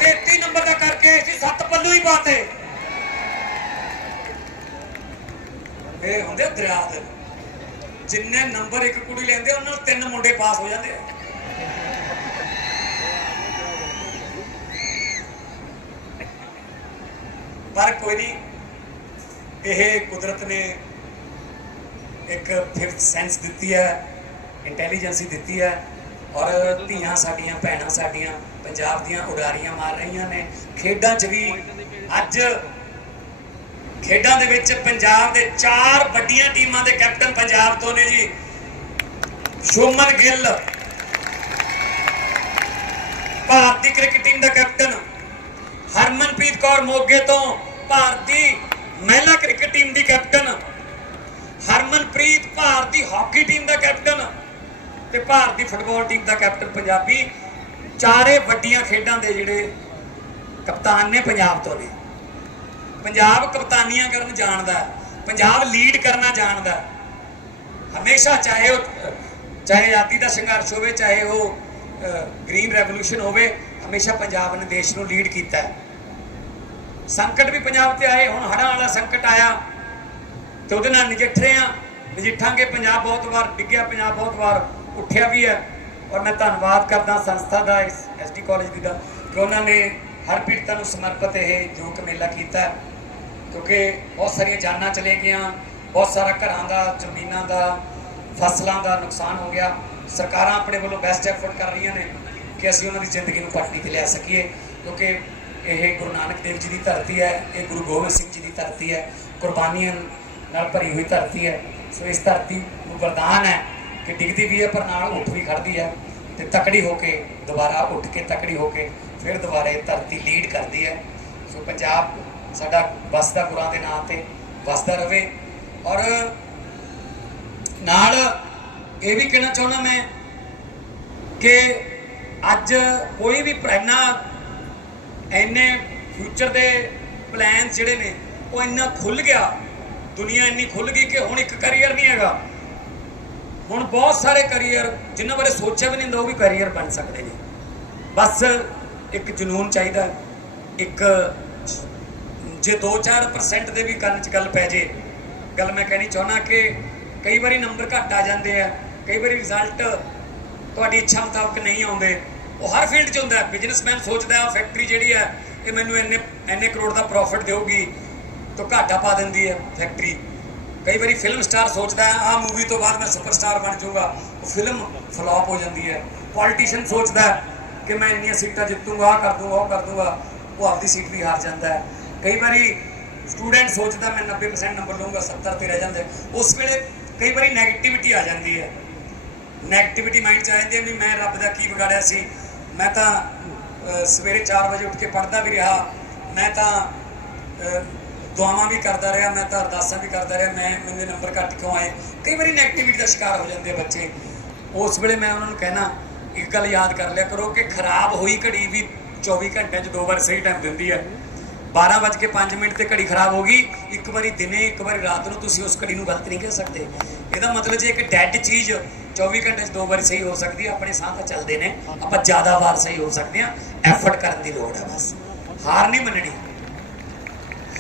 33 ਨੰਬਰ ਦਾ ਕਰਕੇ ਸੀ, ਸੱਤ ਪੱਲੂ ਹੀ ਪਾਤੇ। ਇਹ ਹੁੰਦੇ ਦਰਿਆ ਦੇ ਜਿੰਨੇ ਨੰਬਰ ਇੱਕ ਕੁੜੀ ਲੈਂਦੇ ਉਹਨਾਂ ਨੂੰ ਤਿੰਨ ਮੁੰਡੇ ਪਾਸ ਹੋ ਜਾਂਦੇ ਆ। ਪਰ ਕੋਈ ਨਹੀਂ, ਇਹ ਕੁਦਰਤ ਨੇ ਇੱਕ ਫਿਫਥ ਸੈਂਸ ਦਿੱਤੀ ਹੈ ਇੰਟੈਲੀਜੈਂਸੀ ਦਿੱਤੀ ਹੈ ਔਰ ਧੀਆਂ ਸਾਡੀਆਂ, ਭੈਣਾਂ ਸਾਡੀਆਂ, ਪੰਜਾਬ ਦੀਆਂ ਉਡਾਰੀਆਂ ਮਾਰ ਰਹੀਆਂ ਨੇ। ਖੇਡਾਂ 'ਚ ਵੀ ਅੱਜ ਖੇਡਾਂ ਦੇ ਵਿੱਚ ਪੰਜਾਬ ਦੇ ਚਾਰ ਵੱਡੀਆਂ ਟੀਮਾਂ ਦੇ ਕੈਪਟਨ ਪੰਜਾਬ ਤੋਂ ਨੇ ਜੀ। ਸ਼ੋਮਨ ਗਿੱਲ, ਭਾਰਤੀ ਕ੍ਰਿਕਟ ਟੀਮ ਦਾ ਕੈਪਟਨ, ਹਰਮਨਪ੍ਰੀਤ ਕੌਰ ਮੋਗੇ ਤੋਂ। ਭਾਰਤੀ ਮਹਿਲਾ ਕ੍ਰਿਕਟ ਟੀਮ ਦੀ ਕੈਪਟਨ, ਹਰਮਨਪ੍ਰੀਤ ਭਾਰਤੀ ਹਾਕੀ ਟੀਮ ਦਾ ਕੈਪਟਨ ਤੇ ਭਾਰਤੀ ਫੁੱਟਬਾਲ ਟੀਮ ਦਾ ਕੈਪਟਨ ਪੰਜਾਬੀ ਚਾਰੇ ਵੱਡੀਆਂ ਖੇਡਾਂ ਦੇ ਜਿਹੜੇ ਕਪਤਾਨ ਨੇ ਪੰਜਾਬ ਤੋਂ ਨੇ ਪੰਜਾਬ ਕਪਤਾਨੀਆਂ ਕਰਨ ਜਾਣਦਾ ਹੈ। ਪੰਜਾਬ ਲੀਡ ਕਰਨਾ ਜਾਣਦਾ ਹੈ। ਹਮੇਸ਼ਾ ਚਾਹੇ ਉਹ, ਚਾਹੇ ਆਜ਼ਾਦੀ ਦਾ ਸੰਘਰਸ਼ ਹੋਵੇ, ਚਾਹੇ ਉਹ ਗ੍ਰੀਨ ਰੈਵੋਲੂਸ਼ਨ ਹੋਵੇ, ਹਮੇਸ਼ਾ ਪੰਜਾਬ ਨੇ ਦੇਸ਼ ਨੂੰ ਲੀਡ ਕੀਤਾ ਹੈ ਸੰਕਟ ਵੀ ਪੰਜਾਬ ਤੇ ਆਏ, ਹੁਣ ਹੜ੍ਹਾਂ ਵਾਲਾ ਸੰਕਟ ਆਇਆ। ਤੇ ਉਹਦੇ ਨਾਲ ਨਜਿੱਠ ਰਹੇ ਆ ਨਜਿੱਠਾਂਗੇ ਪੰਜਾਬ ਬਹੁਤ ਵਾਰ, ਡਿੱਗਿਆ ਪੰਜਾਬ ਬਹੁਤ ਵਾਰ, ਉੱਠਿਆ ਵੀ ਹੈ। ਔਰ ਮੈਂ ਧੰਨਵਾਦ ਕਰਦਾ ਸੰਸਥਾ ਦਾ, ਇਸ ਐਸਟੀ ਕਾਲਜ ਦੀ ਦਾ, ਕਿ ਉਹਨਾਂ ਨੇ ਹਰ ਪੀੜਤਾਂ ਨੂੰ ਸਮਰਪਿਤ ਇਹ ਯੋਗ ਮੇਲਾ ਕੀਤਾ। ਕਿਉਂਕਿ ਬਹੁਤ ਸਾਰੀਆਂ ਜਾਨਾਂ ਚਲੇ ਗਈਆਂ, ਬਹੁਤ ਸਾਰਾ ਘਰਾਂ ਦਾ, ਜ਼ਮੀਨਾਂ ਦਾ, ਫਸਲਾਂ ਦਾ ਨੁਕਸਾਨ ਹੋ ਗਿਆ। ਸਰਕਾਰਾਂ ਆਪਣੇ ਵੱਲੋਂ ਬੈਸਟ ਐਫਰਟ ਕਰ ਰਹੀਆਂ ਨੇ ਕਿ ਅਸੀਂ ਉਹਨਾਂ ਦੀ ਜ਼ਿੰਦਗੀ ਨੂੰ ਪਟੜੀ ਤੇ ਲਿਆ ਸਕੀਏ। ਕਿਉਂਕਿ ਇਹ ਗੁਰੂ ਨਾਨਕ ਦੇਵ ਜੀ ਦੀ ਧਰਤੀ ਹੈ, ਇਹ ਗੁਰੂ ਗੋਬਿੰਦ ਸਿੰਘ ਜੀ ਦੀ ਧਰਤੀ ਹੈ, ਕੁਰਬਾਨੀਆਂ ਨਾਲ ਭਰੀ ਹੋਈ ਧਰਤੀ ਹੈ। ਸੋ ਇਸ ਧਰਤੀ ਨੂੰ ਵਰਦਾਨ ਹੈ ਕਿ ਡਿੱਗਦੀ ਵੀ ਹੈ, ਪਰ ਨਾਲ ਉੱਠ ਵੀ ਖੜਦੀ ਹੈ ਤੇ ਤਕੜੀ ਹੋ ਕੇ ਦੁਬਾਰਾ ਉੱਠ ਕੇ ਤਕੜੀ ਹੋ ਕੇ ਫਿਰ ਦੁਬਾਰਾ ਇਹ ਧਰਤੀ ਲੀਡ ਕਰਦੀ ਹੈ। ਸੋ ਪੰਜਾਬ ਸਾਡਾ ਵਸਦਾ ਗੁਰਾਂ ਦੇ ਨਾਂ ਤੇ ਵਸਦਾ ਰਵੇ। ਔਰ ਨਾਲ ਇਹ ਵੀ ਕਹਿਣਾ ਚਾਹੁੰਦਾ ਮੈਂ ਕਿ ਅੱਜ ਕੋਈ ਵੀ ਪ੍ਰੈਨਾ ਐਨੇ ਫਿਊਚਰ ਦੇ ਪਲਾਨ ਜਿਹੜੇ ਨੇ, ਉਹ ਇੰਨਾ ਖੁੱਲ ਗਿਆ। ਦੁਨੀਆ ਇੰਨੀ ਖੁੱਲ ਗਈ ਕਿ ਹੁਣ ਇੱਕ ਕੈਰੀਅਰ ਨਹੀਂ ਹੈਗਾ। ਹੁਣ ਬਹੁਤ ਸਾਰੇ ਕੈਰੀਅਰ ਜਿਨ੍ਹਾਂ ਬਾਰੇ ਸੋਚਿਆ ਵੀ ਨਹੀਂ ਹੁੰਦਾ, ਉਹ ਵੀ ਕੈਰੀਅਰ ਬਣ ਸਕਦੇ ਨੇ। ਬਸ ਇੱਕ ਜਨੂਨ ਚਾਹੀਦਾ ਇੱਕ ਜੇ 2-4% ਦੇ ਵੀ ਕੰਨ 'ਚ ਗੱਲ ਪੈ ਜੇ, ਗੱਲ ਮੈਂ ਕਹਿਣੀ ਚਾਹੁੰਦਾ ਕਿ ਕਈ ਵਾਰੀ ਨੰਬਰ ਘੱਟ ਆ ਜਾਂਦੇ ਆ। ਕਈ ਵਾਰੀ ਰਿਜ਼ਲਟ ਤੁਹਾਡੀ ਇੱਛਾ ਮੁਤਾਬਕ ਨਹੀਂ ਆਉਂਦੇ। ਉਹ ਹਰ ਫੀਲਡ 'ਚ ਹੁੰਦਾ ਬਿਜ਼ਨਸਮੈਨ ਸੋਚਦਾ ਆ ਫੈਕਟਰੀ ਜਿਹੜੀ ਹੈ, ਇਹ ਮੈਨੂੰ ਇੰਨੇ ਇੰਨੇ ਕਰੋੜ ਦਾ ਪ੍ਰੋਫਿਟ ਦੇਊਗੀ ਤਾਂ ਘਾਟਾ ਪਾ ਦਿੰਦੀ ਹੈ ਫੈਕਟਰੀ ਕਈ ਵਾਰੀ ਫਿਲਮ ਸਟਾਰ ਸੋਚਦਾ ਹੈ ਆ ਮੂਵੀ ਤੋਂ ਬਾਅਦ ਮੈਂ ਸੁਪਰਸਟਾਰ ਬਣ ਜਾਊਗਾ। ਉਹ ਫਿਲਮ ਫਲॉप ਹੋ ਜਾਂਦੀ ਹੈ। ਪੋਲੀਟੀਸ਼ੀਅਨ ਸੋਚਦਾ ਕਿ ਮੈਂ ਇੰਨੀਆਂ ਸੀਟਾਂ ਜਿੱਤੂਗਾ ਆ ਕਰ ਦੂੰਗਾ, ਉਹ ਕਰ ਦੂੰਗਾ, ਉਹ ਆਪਦੀ ਸੀਟ ਵੀ ਹਾਰ ਜਾਂਦਾ ਹੈ। ਕਈ ਵਾਰੀ ਸਟੂਡੈਂਟ ਸੋਚਦਾ, ਮੈਂ 90% ਨੰਬਰ ਲਵਾਂਗਾ 70 ਤੇ ਰਹਿ ਜਾਂਦਾ। ਉਸ ਵੇਲੇ ਕਈ ਵਾਰੀ ਨੈਗੇਟਿਵਿਟੀ ਆ ਜਾਂਦੀ ਹੈ। ਨੈਗੇਟਿਵਿਟੀ ਮਾਈਂਡ ਚ ਆ ਜਾਂਦੀ ਹੈ ਵੀ ਮੈਂ ਰੱਬ ਦਾ ਕੀ ਵਿਗਾੜਿਆ ਸੀ? ਮੈਂ ਤਾਂ ਸਵੇਰੇ 4 ਵਜੇ ਉੱਠ ਕੇ ਪੜ੍ਹਦਾ ਵੀ ਰਿਹਾ। ਮੈਂ ਤਾਂ ਦੁਆਵਾਂ ਵੀ ਕਰਦਾ ਰਿਹਾ, ਮੈਂ ਤਾਂ ਅਰਦਾਸਾਂ ਵੀ ਕਰਦਾ ਰਿਹਾ। ਮੈਂ ਮੇਰੇ ਨੰਬਰ ਘੱਟ ਕਿਉਂ ਆਏ? ਕਈ ਵਾਰੀ ਨੈਗੇਟਿਵਿਟੀ ਦਾ ਸ਼ਿਕਾਰ ਹੋ ਜਾਂਦੇ ਆ ਬੱਚੇ। ਉਸ ਵੇਲੇ ਮੈਂ ਉਹਨਾਂ ਨੂੰ ਕਹਿਣਾ, ਇੱਕ ਗੱਲ ਯਾਦ ਕਰ ਲਿਆ ਕਰੋ ਕਿ ਖਰਾਬ ਹੋਈ ਘੜੀ ਵੀ 24 ਘੰਟਿਆਂ 'ਚ ਦੋ ਵਾਰ ਸਹੀ ਟਾਈਮ ਦਿੰਦੀ ਹੈ 12:05 ਮਿੰਟ ਤੇ ਘੜੀ ਖਰਾਬ ਹੋ ਗਈ। ਇੱਕ ਵਾਰੀ ਦਿਨੇ, ਇੱਕ ਵਾਰੀ ਰਾਤ ਨੂੰ ਤੁਸੀਂ ਉਸ ਘੜੀ ਨੂੰ ਗਲਤ ਨਹੀਂ ਕਹਿ ਸਕਦੇ। ਇਹਦਾ ਮਤਲਬ ਜੇ ਇੱਕ ਡੈੱਡ ਚੀਜ਼ 24 ਘੰਟੇ 'ਚ ਦੋ ਵਾਰੀ ਸਹੀ ਹੋ ਸਕਦੀ ਹੈ ਆਪਣੇ ਸਾਹ ਤਾਂ ਚੱਲਦੇ ਨੇ। ਆਪਾਂ ਜ਼ਿਆਦਾ ਵਾਰ ਸਹੀ ਹੋ ਸਕਦੇ ਹਾਂ ਐਫਰਟ ਕਰਨ ਦੀ ਲੋੜ ਹੈ ਬਸ। ਹਾਰ ਨਹੀਂ ਮੰਨਣੀ।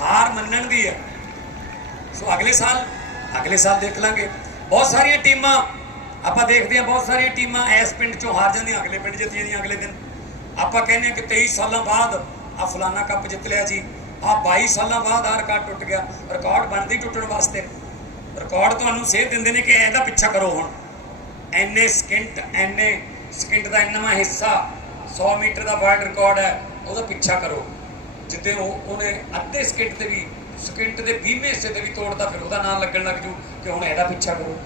ਹਾਰ ਮੰਨਣ ਦੀ ਹੈ ਸੋ ਅਗਲੇ ਸਾਲ ਅਗਲੇ ਸਾਲ ਦੇਖ ਲਾਂਗੇ। ਬਹੁਤ ਸਾਰੀਆਂ ਟੀਮਾਂ, ਆਪਾਂ ਦੇਖਦੇ ਹਾਂ ਬਹੁਤ ਸਾਰੀਆਂ ਟੀਮਾਂ ਇਸ ਪਿੰਡ ਚੋਂ ਹਾਰ ਜਾਂਦੀਆਂ, ਅਗਲੇ ਪਿੰਡ ਜਿੱਤ ਜਾਂਦੀਆਂ ਅਗਲੇ ਦਿਨ। ਆਪਾਂ ਕਹਿੰਦੇ ਹਾਂ ਕਿ 23 ਸਾਲਾਂ ਬਾਅਦ ਆ ਫਲਾਨਾ ਕੱਪ ਜਿੱਤ ਲਿਆ ਜੀ। ਆ 22 ਸਾਲਾਂ ਬਾਅਦ ਆ ਰਿਕਾਰਡ ਟੁੱਟ ਗਿਆ। ਰਿਕਾਰਡ ਬਣਦੀ ਟੁੱਟਣ ਵਾਸਤੇ। ਰਿਕਾਰਡ ਤੁਹਾਨੂੰ ਸੇਧ ਦਿੰਦੇ ਨੇ ਕਿ ਇਹਦਾ ਪਿੱਛਾ ਕਰੋ ਹੁਣ। ਐਨੇ ਸਕਿੰਟ ਐਨੇ ਸਕਿੰਟ ਦਾ ਇੰਨਾ ਹਿੱਸਾ 100 ਮੀਟਰ ਦਾ ਵਰਲਡ ਰਿਕਾਰਡ ਹੈ, ਉਹਦਾ ਪਿੱਛਾ ਕਰੋ। ਜਿੱਦੇ ਉਹ, ਉਹਨੇ ਅੱਧੇ ਸਕਿੰਟ ਤੇ ਵੀ, ਸਕਿੰਟ ਦੇ 20ਵੇਂ ਹਿੱਸੇ ਤੇ ਵੀ ਤੋੜਦਾ ਫਿਰ ਉਹਦਾ ਨਾਮ ਲੱਗਣ ਲੱਗ ਜੂ ਕਿ ਹੁਣ ਇਹਦਾ ਪਿੱਛਾ ਕਰੋ।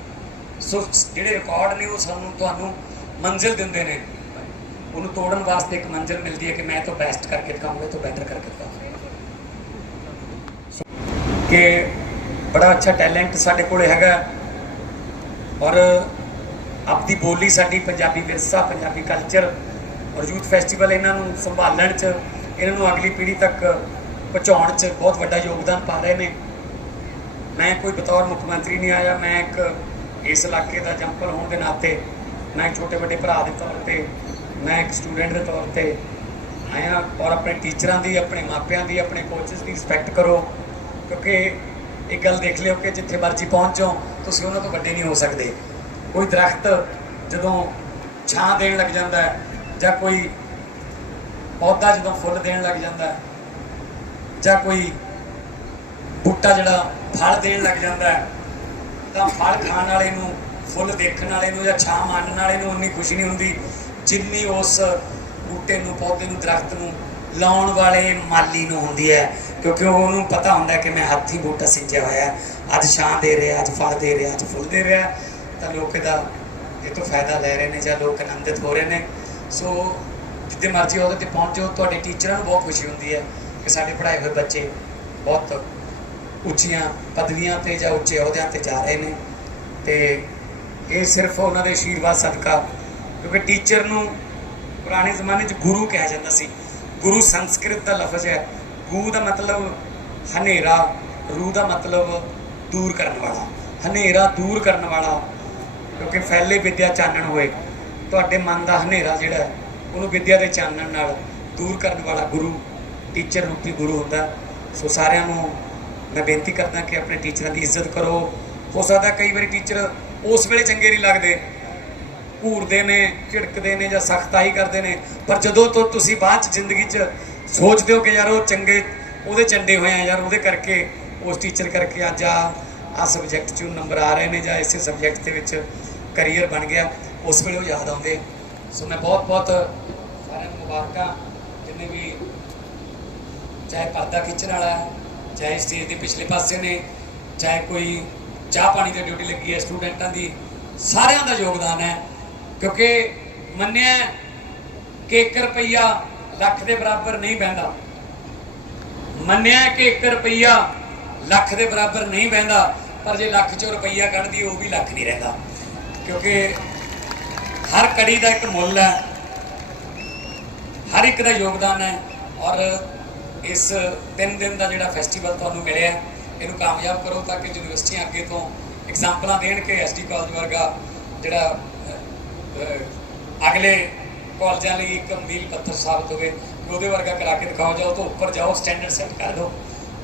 ਸੋ ਜਿਹੜੇ ਰਿਕਾਰਡ ਨੇ, ਉਹ ਸਾਨੂੰ ਤੁਹਾਨੂੰ ਮੰਜ਼ਿਲ ਦਿੰਦੇ ਨੇ। ਉਹਨੂੰ ਤੋੜਨ ਵਾਸਤੇ ਇੱਕ ਮੰਜ਼ਿਲ ਮਿਲਦੀ ਹੈ ਕਿ ਮੈਂ ਤੋਂ ਬੈਸਟ ਕਰਕੇ ਦਿਖਾਉਂਗਾ ਤੋਂ ਬੈਟਰ ਕਰਕੇ ਦਿਖਾਉਂਗਾ ਕਿ ਬੜਾ ਅੱਛਾ ਟੈਲੈਂਟ ਸਾਡੇ ਕੋਲੇ ਹੈਗਾ। ਔਰ ਆਪਦੀ ਬੋਲੀ ਸਾਡੀ, ਪੰਜਾਬੀ ਵਿਰਸਾ, ਪੰਜਾਬੀ ਕਲਚਰ ਔਰ ਯੂਥ ਫੈਸਟੀਵਲ ਇਹਨਾਂ ਨੂੰ ਸੰਭਾਲਣ ਚ, ਇਹਨਾਂ ਨੂੰ ਅਗਲੀ ਪੀੜ੍ਹੀ ਤੱਕ ਪਹੁੰਚਾਉਣ ਚ ਬਹੁਤ ਵੱਡਾ ਯੋਗਦਾਨ ਪਾ ਰਹੇ ਨੇ। ਮੈਂ ਕੋਈ ਬਤੌਰ ਮੁੱਖ ਮੰਤਰੀ ਨਹੀਂ ਆਇਆ, ਮੈਂ ਇੱਕ ਇਸ ਇਲਾਕੇ ਦਾ ਜੰਪਲ ਹੋਣ ਦੇ ਨਾਤੇ ਮੈਂ ਇੱਕ ਛੋਟੇ ਵੱਡੇ ਭਰਾ ਦੇ ਤੌਰ ਤੇ, ਮੈਂ ਇੱਕ ਸਟੂਡੈਂਟ ਦੇ ਤੌਰ ਤੇ ਆਇਆ ਔਰ ਆਪਣੇ ਟੀਚਰਾਂ ਦੀ, ਆਪਣੇ ਮਾਪਿਆਂ ਦੀ, ਆਪਣੇ ਕੋਚਸ ਦੀ ਰਿਸਪੈਕਟ ਕਰੋ, ਕਿਉਂਕਿ ਇੱਕ ਗੱਲ ਦੇਖ ਲਿਓ ਕਿ ਜਿੱਥੇ ਮਰਜ਼ੀ ਪਹੁੰਚੋ ਤੁਸੀਂ ਉਹਨਾਂ ਤੋਂ ਵੱਡੇ ਨਹੀਂ ਹੋ ਸਕਦੇ। ਕੋਈ ਦਰਖਤ ਜਦੋਂ ਛਾਂ ਦੇਣ ਲੱਗ ਜਾਂਦਾ ਹੈ ਜਾਂ ਕੋਈ ਪੌਦਾ ਜਦੋਂ ਫੁੱਲ ਦੇਣ ਲੱਗ ਜਾਂਦਾ ਹੈ ਜਾਂ ਕੋਈ ਬੂਟਾ ਜਿਹੜਾ ਫਲ ਦੇਣ ਲੱਗ ਜਾਂਦਾ ਹੈ, ਤਾਂ ਫਲ ਖਾਣ ਵਾਲੇ ਨੂੰ, ਫੁੱਲ ਦੇਖਣ ਵਾਲੇ ਨੂੰ ਜਾਂ ਛਾਂ ਮਾਣਨ ਵਾਲੇ ਨੂੰ ਉਨੀ ਖੁਸ਼ੀ ਨਹੀਂ ਹੁੰਦੀ ਜਿੰਨੀ ਉਸ ਬੂਟੇ ਨੂੰ, ਪੌਦੇ ਨੂੰ, ਦਰਖਤ ਨੂੰ ਲਾਉਣ ਵਾਲੇ ਮਾਲੀ ਨੂੰ ਹੁੰਦੀ ਹੈ। ਕਿਉਂਕਿ ਉਹਨੂੰ ਪਤਾ ਹੁੰਦਾ ਕਿ ਮੈਂ ਹੱਥੀ ਬੂਟਾ ਸਿੰਜਿਆ ਹੋਇਆ ਅੱਜ ਛਾਂ ਦੇ ਰਿਹਾ, ਅੱਜ ਫਲ ਦੇ ਰਿਹਾ, ਅੱਜ ਫੁੱਲ ਦੇ ਰਿਹਾ ਤਾਂ ਲੋਕ ਇਹਦਾ ਇਹ ਤੋਂ ਫਾਇਦਾ ਲੈ ਰਹੇ ਨੇ ਜਾਂ ਲੋਕ ਆਨੰਦਿਤ ਹੋ ਰਹੇ ਨੇ। ਸੋ ਜਿੱਦੇ ਮਰਜ਼ੀ ਉਹਦੇ ਤੇ ਪਹੁੰਚੋ ਤੁਹਾਡੇ ਟੀਚਰਾਂ ਨੂੰ ਬਹੁਤ ਖੁਸ਼ੀ ਹੁੰਦੀ ਹੈ ਕਿ ਸਾਡੇ ਪੜ੍ਹਾਏ ਹੋਏ ਬੱਚੇ ਬਹੁਤ ਉੱਚੀਆਂ ਪਦਵੀਆਂ ਤੇ ਜਾਂ ਉੱਚੇ ਅਹੁਦਿਆਂ ਤੇ ਜਾ ਰਹੇ ਨੇ। ਤੇ ਇਹ ਸਿਰਫ ਉਹਨਾਂ ਦੇ ਆਸ਼ੀਰਵਾਦ ਸਦਕਾ, ਕਿਉਂਕਿ ਟੀਚਰ ਨੂੰ ਪੁਰਾਣੇ ਜ਼ਮਾਨੇ 'ਚ ਗੁਰੂ ਕਿਹਾ ਜਾਂਦਾ ਸੀ। ਗੁਰੂ ਸੰਸਕ੍ਰਿਤ ਦਾ ਲਫ਼ਜ਼ ਹੈ। ਗੂ ਦਾ ਮਤਲਬ ਹਨੇਰਾ ਰੂ ਦਾ ਮਤਲਬ ਦੂਰ ਕਰਨ ਵਾਲਾ। ਹਨੇਰਾ ਦੂਰ ਕਰਨ ਵਾਲਾ। ਕਿਉਂਕਿ ਫੈਲੇ ਵਿਦਿਆ ਚਾਨਣ ਹੋਏ। ਤੁਹਾਡੇ ਮਨ ਦਾ ਹਨੇਰਾ ਜਿਹੜਾ ਉਹਨੂੰ ਵਿਦਿਆ ਦੇ ਚਾਨਣ ਨਾਲ ਦੂਰ ਕਰਨ ਵਾਲਾ ਗੁਰੂ ਟੀਚਰ ਰੂਪੀ ਗੁਰੂ ਹੁੰਦਾ ਸੋ ਸਾਰਿਆਂ ਨੂੰ ਮੈਂ ਬੇਨਤੀ ਕਰਦਾ ਕਿ ਆਪਣੇ ਟੀਚਰਾਂ ਦੀ ਇੱਜ਼ਤ ਕਰੋ। ਹੋ ਸਕਦਾ ਕਈ ਵਾਰੀ ਟੀਚਰ ਉਸ ਵੇਲੇ ਚੰਗੇ ਨਹੀਂ ਲੱਗਦੇ। ਘੂਰਦੇ ਨੇ, ਝਿੜਕਦੇ ਨੇ ਜਾਂ ਸਖਤਾਈ ਕਰਦੇ ਨੇ। ਪਰ ਜਦੋਂ ਤੋਂ ਤੁਸੀਂ ਬਾਅਦ ਚ ਜ਼ਿੰਦਗੀ 'ਚ ਸੋਚਦੇ ਹੋ ਕਿ ਯਾਰ ਉਹ ਚੰਗੇ, ਉਹਦੇ ਚੰਡੇ ਹੋਏ ਆ ਯਾਰ, ਉਹਦੇ ਕਰਕੇ, ਉਸ ਟੀਚਰ ਕਰਕੇ ਅੱਜ ਆ ਆ ਸਬਜੈਕਟ 'ਚੋਂ ਨੰਬਰ ਆ ਰਹੇ ਨੇ ਜਾਂ ਇਸੇ ਸਬਜੈਕਟ ਦੇ ਵਿੱਚ ਕੈਰੀਅਰ ਬਣ ਗਿਆ, ਉਸ ਵੇਲੇ ਉਹ ਯਾਦ ਆਉਂਦੇ। ਸੋ ਮੈਂ ਬਹੁਤ ਬਹੁਤ ਸਾਰਿਆਂ ਨੂੰ ਮੁਬਾਰਕਾਂ। ਜਿੰਨੇ ਵੀ ਚਾਹੇ ਪਰਦਾ ਖਿੱਚਣ ਵਾਲਾ ਹੈ, ਚਾਹੇ ਸਟੇਜ ਦੇ ਪਿਛਲੇ ਪਾਸੇ ਨੇ, ਚਾਹੇ ਕੋਈ ਚਾਹ ਪਾਣੀ ਦੀ ਡਿਊਟੀ ਲੱਗੀ ਹੈ ਸਟੂਡੈਂਟਾਂ ਦੀ, ਸਾਰਿਆਂ ਦਾ ਯੋਗਦਾਨ ਹੈ। ਕਿਉਂਕਿ ਮੰਨਿਆ ਕਿ 1 ਰੁਪਈਆ ਲੱਖ ਦੇ ਬਰਾਬਰ ਨਹੀਂ ਬਹਿੰਦਾ। ਮੰਨਿਆ ਕਿ 1 ਰੁਪਈਆ ਲੱਖ ਦੇ ਬਰਾਬਰ ਨਹੀਂ ਬਹਿੰਦਾ, ਪਰ ਜੇ ਲੱਖ ਚੋਂ ਰੁਪਈਆ ਕੱਢਦੀ, ਉਹ ਵੀ ਲੱਖ ਨਹੀਂ ਰਹਿੰਦਾ। ਕਿਉਂਕਿ ਹਰ ਕੜੀ ਦਾ ਇੱਕ ਮੁੱਲ ਹੈ, ਹਰ ਇੱਕ ਦਾ ਯੋਗਦਾਨ ਹੈ ਔਰ ਇਸ ਤਿੰਨ ਦਿਨ ਦਾ ਜਿਹੜਾ ਫੈਸਟੀਵਲ ਤੁਹਾਨੂੰ ਮਿਲਿਆ, ਇਹਨੂੰ ਕਾਮਯਾਬ ਕਰੋ ਤਾਂ ਕਿ ਯੂਨੀਵਰਸਿਟੀਆਂ ਅੱਗੇ ਤੋਂ ਐਗਜ਼ਾਮਪਲਾਂ ਦੇਣ ਕਿ ਐਸਡੀ ਕਾਲਜ ਵਰਗਾ ਜਿਹੜਾ ਅਗਲੇ ਕਾਲਜਾਂ ਲਈ ਇੱਕ ਮੀਲ ਪੱਥਰ ਸਾਬਤ ਹੋਵੇ ਕਿ ਉਹਦੇ ਵਰਗਾ ਕਰਾ ਕੇ ਦਿਖਾਓ ਜਾਓ ਤੋਂ ਉੱਪਰ ਜਾਓ ਸਟੈਂਡਰਡ ਸੈੱਟ ਕਰ ਦਿਓ।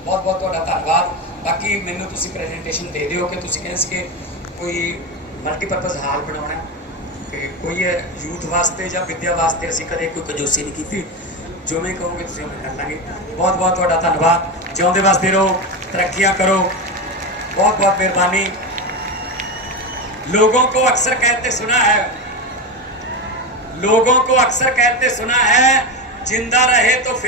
ਬਹੁਤ ਬਹੁਤ ਤੁਹਾਡਾ ਧੰਨਵਾਦ। ਬਾਕੀ ਮੈਨੂੰ ਤੁਸੀਂ ਪ੍ਰੈਜੈਂਟੇਸ਼ਨ ਦੇ ਦਿਓ ਕਿ ਤੁਸੀਂ ਕਹਿੰਦੇ ਸੀ ਕਿ ਕੋਈ ਮਲਟੀਪਰਪਸ ਹਾਲ ਬਣਾਉਣਾ ਹੈ ਕਿ ਕੋਈ ਯੂਥ ਵਾਸਤੇ ਜਾਂ ਵਿਦਿਆ ਵਾਸਤੇ ਅਸੀਂ ਕਦੇ ਕੋਈ ਕੰਜੂਸੀ ਨਹੀਂ ਕੀਤੀ ਜੋ ਮੈਂ ਕਹੋਗੇ ਤੁਸੀਂ ਉਹ ਕਰ ਲਾਂਗੇ ਬਹੁਤ ਬਹੁਤ ਤੁਹਾਡਾ ਧੰਨਵਾਦ ਜਿਉਂਦੇ ਵਾਸਤੇ ਰਹੋ ਤਰੱਕੀਆਂ ਕਰੋ बहुत बहुत मेहरबानी लोगों को अक्सर कहते सुना है लोगों को अक्सर कहते सुना है जिंदा रहे तो फिर